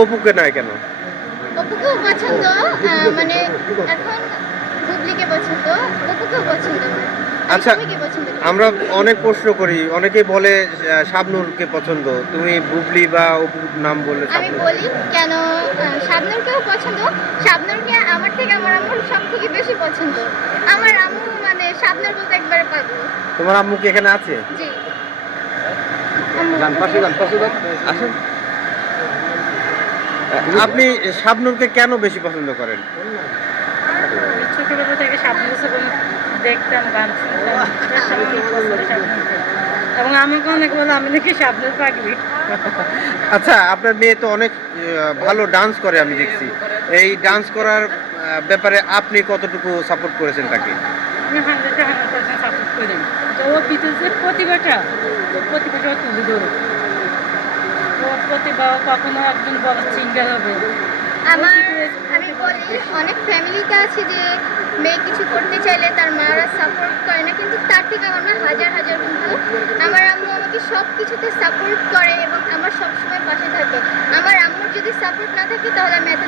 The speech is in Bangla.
অপুকে নয় কেন? অপুকেও পছন্দ, মানে এখন বুবলিকে পছন্দ, অপুকেও পছন্দ আমার। আচ্ছা, তুমি কি পছন্দ করো? আমরা অনেক প্রশ্ন করি, অনেকেই বলে শাবনূরকে পছন্দ, তুমি বুবলি বা অপুর নাম বললে আমি শাবনূর। বলি কেন, শাবনূরকেও পছন্দ। শাবনূরকে আমার থেকে আমার আম্মুর সব থেকে বেশি পছন্দ। আমার আম্মু মানে শাবনূর বলতে একবারে পাগল। তোমার আম্মু কি এখানে আছে? জি। আম্মু আসেন। আপনি শাবনূরকে কেন বেশি পছন্দ করেন? ছোটবেলা থেকে শাবনূর ছবি দেখতাম, গান শুনতাম, বেশ আমার অনেক পছন্দ শাবনূরকে। এবং আমাকে অনেক বলে আমি নাকি শাবনূর পাগলি। আচ্ছা, আপনার মেয়ে তো অনেক ভালো ডান্স করে আমি দেখছি। এই ডান্স করার ব্যাপারে আপনি কতটুকু সাপোর্ট করেছেন তাকে? আমি 100% সাপোর্ট করি। তো ওর ভিতরে যে প্রতিভাটা, ওর প্রতিভাটা ও তুলে ধরে। ওর প্রতিভা, ও কখনো একজন বড় সিঙ্গার হবে। আমি বলি অনেক ফ্যামিলিতে আছে যে মেয়ে কিছু করতে চাইলে তার মারা সাপোর্ট করে না, কিন্তু তার থেকে আমার মা হাজার হাজার গুণ ভালো। আমার আম্মু আমাকে সব কিছুতে সাপোর্ট করে এবং আমার সবসময় পাশে থাকে। আমার আম্মুর যদি সাপোর্ট না থাকে তাহলে আমি এত